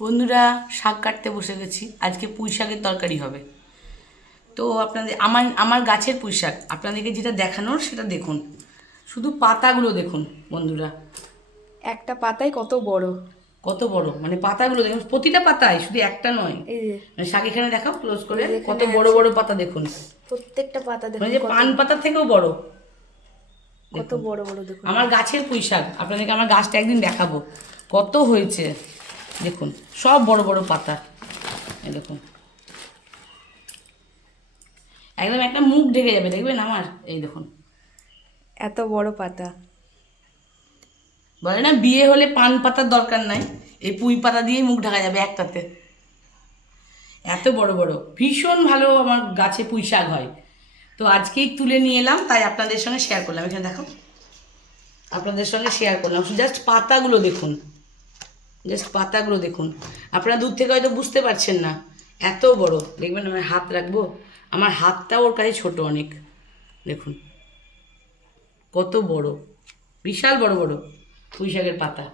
বন্ধুরা, শাক কাটতে বসে গেছি। আজকে পুঁই শাকের তরকারি হবে। তো আপনাদের আমার আমার গাছের পুঁই শাক আপনাদেরকে যেটা দেখানোর সেটা দেখুন। শুধু পাতাগুলো দেখুন বন্ধুরা, একটা পাতায় কত বড়। কত বড়, মানে পাতাগুলো দেখুন, প্রতিটা পাতায়, শুধু একটা নয়। এই যে মানে শাক এখানে দেখাও ক্লোজ করে, এই যে কত এখানে বড় আছে, বড় পাতা দেখুন। প্রত্যেকটা পাতা মানে দেখুন যে কত পান পাতার থেকেও বড় কত দেখুন। বড় বড় দেখুন। আমার গাছের পুঁই শাক আপনাদেরকে আমার গাছটা একদিন দেখাবো কত হয়েছে। দেখুন সব বড় বড় পাতা, এই দেখুন, একদম একটা মুখ ঢেকে যাবে দেখবেন আমার। এই দেখুন, এত বড় পাতা। বলে না বিয়ে হলে পান পাতার দরকার নাই, এই পুঁই পাতা দিয়েই মুখ ঢাকা যাবে একটাতে। এত বড় বড়, ভীষণ ভালো আমার গাছে পুঁই শাক হয়। তো আজকেই তুলে নিয়ে এলাম, তাই আপনাদের সঙ্গে শেয়ার করলাম। এখানে দেখো, আপনাদের সঙ্গে শেয়ার করলাম। জাস্ট পাতাগুলো দেখুন, জাস্ট পাতাগুলো দেখুন। আপনারা দূর থেকে হয়তো বুঝতে পারছেন না, এত বড়। দেখবেন আমার হাত রাখবো, আমার হাতটাও ওর কাছে ছোট অনেক। দেখুন কত বড়, বিশাল বড় বড় পুঁই শাকের পাতা।